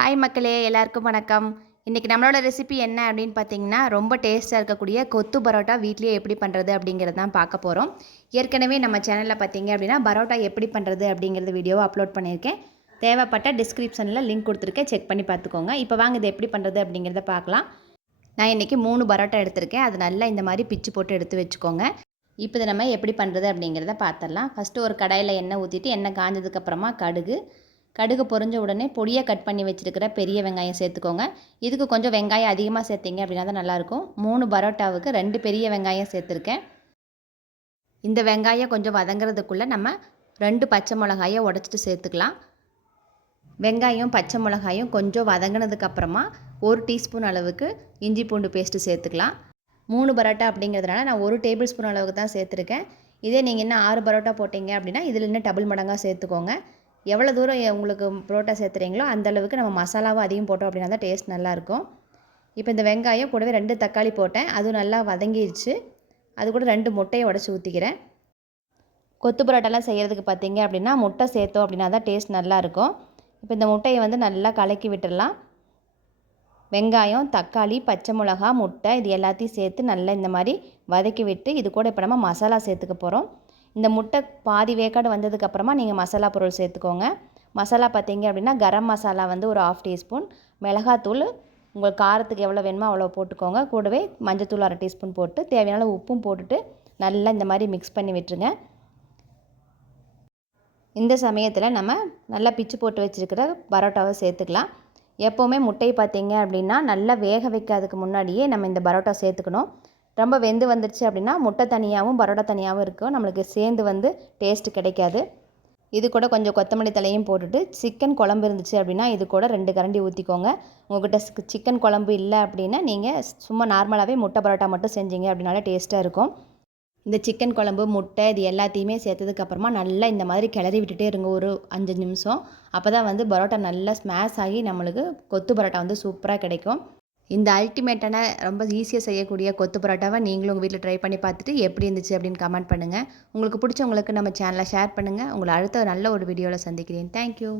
Hi மக்களே எல்லாருக்கும் வணக்கம். இன்றைக்கி நம்மளோட ரெசிபி என்ன அப்படின்னு பார்த்தீங்கன்னா ரொம்ப டேஸ்ட்டாக இருக்கக்கூடிய கொத்து பரோட்டா வீட்லேயே எப்படி பண்ணுறது அப்படிங்கிறது தான் பார்க்க போகிறோம் ஏற்கனவே நம்ம சேனலில் பார்த்தீங்க அப்படின்னா பரோட்டா எப்படி பண்ணுறது அப்படிங்கிறது வீடியோவை அப்லோட் பண்ணியிருக்கேன். தேவைப்பட்ட டிஸ்கிரிப்ஷனில் லிங்க் கொடுத்துருக்கேன். செக் பண்ணி பார்த்துக்கோங்க. இப்போ வாங்க இது எப்படி பண்ணுறது அப்படிங்கிறத பார்க்கலாம். நான் இன்றைக்கி மூணு பரோட்டா எடுத்திருக்கேன். அது நல்லா இந்த மாதிரி பிச்சு போட்டு எடுத்து வச்சுக்கோங்க. இப்போ இதை நம்ம எப்படி பண்ணுறது அப்படிங்கிறத பார்த்துடலாம். ஃபஸ்ட்டு ஒரு கடாயில் எண்ணெய் ஊற்றிட்டு எண்ணெய் காஞ்சதுக்கப்புறமா கடுகு கடுகு பொறிஞ்ச உடனே பொடியை கட் பண்ணி வச்சுருக்கிற பெரிய வெங்காயம் சேர்த்துக்கோங்க. இதுக்கு கொஞ்சம் வெங்காயம் அதிகமாக சேர்த்திங்க அப்படின்னா தான் நல்லாயிருக்கும். மூணு பரோட்டாவுக்கு ரெண்டு பெரிய வெங்காயம் சேர்த்துருக்கேன். இந்த வெங்காயம் கொஞ்சம் வதங்குறதுக்குள்ளே நம்ம ரெண்டு பச்சை மிளகாயை உடச்சிட்டு சேர்த்துக்கலாம். வெங்காயம் பச்சை மிளகாயும் கொஞ்சம் வதங்கினதுக்கப்புறமா ஒரு டீஸ்பூன் அளவுக்கு இஞ்சி பூண்டு பேஸ்ட்டு சேர்த்துக்கலாம். மூணு பரோட்டா அப்படிங்கிறதுனால நான் ஒரு டேபிள் ஸ்பூன் அளவுக்கு தான் சேர்த்துருக்கேன். இதே நீங்கள் இன்னும் ஆறு பரோட்டா போட்டிங்க அப்படின்னா இதில் இன்னும் டபுள் மடங்காக சேர்த்துக்கோங்க. எவ்வளோ தூரம் உங்களுக்கு புரோட்டா சேர்த்துறீங்களோ அந்தளவுக்கு நம்ம மசாலாவும் அதிகம் போட்டோம் அப்படின்னா தான் டேஸ்ட் நல்லாயிருக்கும். இப்போ இந்த வெங்காயம் கூடவே ரெண்டு தக்காளி போட்டேன். அதுவும் நல்லா வதங்கிடுச்சு அது கூட ரெண்டு முட்டையை உடச்சி ஊற்றிக்கிறேன் கொத்து பரோட்டாலாம் செய்கிறதுக்கு பார்த்தீங்க அப்படின்னா முட்டை சேர்த்தோம் அப்படின்னா தான் டேஸ்ட் நல்லாயிருக்கும். இப்போ இந்த முட்டையை வந்து நல்லா கலக்கி விட்டுடலாம். வெங்காயம் தக்காளி பச்சை மிளகா முட்டை இது எல்லாத்தையும் சேர்த்து நல்லா இந்த மாதிரி வதக்கி விட்டு இது கூட இப்போ நம்ம மசாலா சேர்த்துக்க போகிறோம் இந்த முட்டை பாதி வேக்காடு வந்ததுக்கப்புறமா நீங்கள் மசாலா பொருள் சேர்த்துக்கோங்க. மசாலா பார்த்தீங்க அப்படின்னா கரம் மசாலா வந்து ஒரு ஆஃப் டீஸ்பூன் மிளகாத்தூள் உங்கள் காரத்துக்கு எவ்வளோ வேணுமோ அவ்வளோ போட்டுக்கோங்க. கூடவே மஞ்சத்தூள் அரை டீஸ்பூன் போட்டு தேவையான உப்பும் போட்டுட்டு நல்லா இந்த மாதிரி மிக்ஸ் பண்ணி விட்டுருங்க. இந்த சமயத்தில் நம்ம நல்லா பிச்சு போட்டு வச்சுருக்கிற பரோட்டாவை சேர்த்துக்கலாம். எப்போவுமே முட்டையை பார்த்தீங்க அப்படின்னா நல்லா வேக வைக்காததுக்கு முன்னாடியே நம்ம இந்த பரோட்டா சேர்த்துக்கணும். ரொம்ப வெந்து வந்துடுச்சு அப்படின்னா முட்டை தனியாகவும் பரோட்டா தனியாகவும் இருக்கும். நம்மளுக்கு சேர்ந்து வந்து டேஸ்ட்டு கிடைக்காது. இது கூட கொஞ்சம் கொத்தமல்லி தலையும் போட்டுட்டு சிக்கன் குழம்பு இருந்துச்சு அப்படின்னா இது கூட ரெண்டு கரண்டி ஊற்றிக்கோங்க உங்கள்கிட்ட சிக்கன் குழம்பு இல்லை அப்படின்னா நீங்கள் சும்மா நார்மலாகவே முட்டை பரோட்டா மட்டும் செஞ்சீங்க அப்படின்னாலே டேஸ்ட்டாக இருக்கும். இந்த சிக்கன் குழம்பு முட்டை இது எல்லாத்தையுமே சேர்த்ததுக்கப்புறமா நல்லா இந்த மாதிரி கிளறி விட்டுட்டே இருங்க. ஒரு அஞ்சு நிமிஷம். அப்போ தான் வந்து பரோட்டா நல்லா ஸ்மாஷ் ஆகி நம்மளுக்கு கொத்து பரோட்டா வந்து சூப்பராக கிடைக்கும். இந்த அல்டிமேட்டான ரொம்ப ஈஸியாக செய்யக்கூடிய கொத்து பரோட்டாவை நீங்களும் உங்கள் வீட்டில் ட்ரை பண்ணி பார்த்துட்டு எப்படி இருந்துச்சு அப்படின்னு கமெண்ட் பண்ணுங்கள் உங்களுக்கு பிடிச்சவங்களுக்கு நம்ம சேனலை ஷேர் பண்ணுங்கள் உங்களை அடுத்த நல்ல ஒரு வீடியோவில் சந்திக்கிறேன். தேங்க்யூ